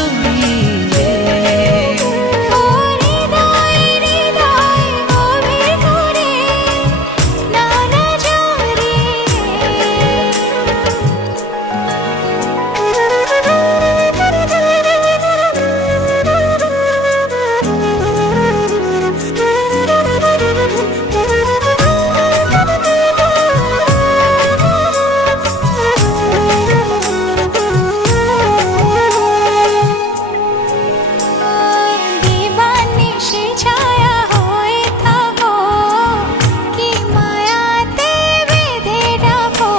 জড়িয়ে। ও হৃদয় হৃদয় গভীর করে নানা দিবানিশি ছায়া হয়ে থাকো, কি মায়াতে বেঁধে রাখো।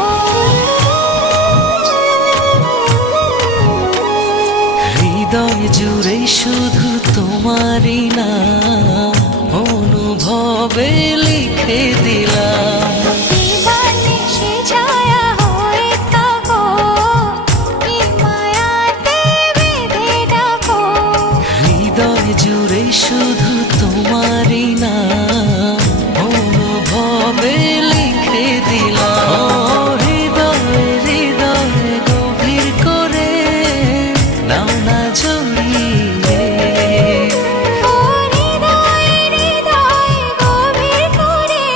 হৃদয় জুড়ে শুধু তোমারই নাম অনুভবে লিখে দিলাম। দিবানিশি ছায়া হয়ে থাকো, কি মায়াতে বেঁধে রাখো। হৃদয় জুড়ে শুধু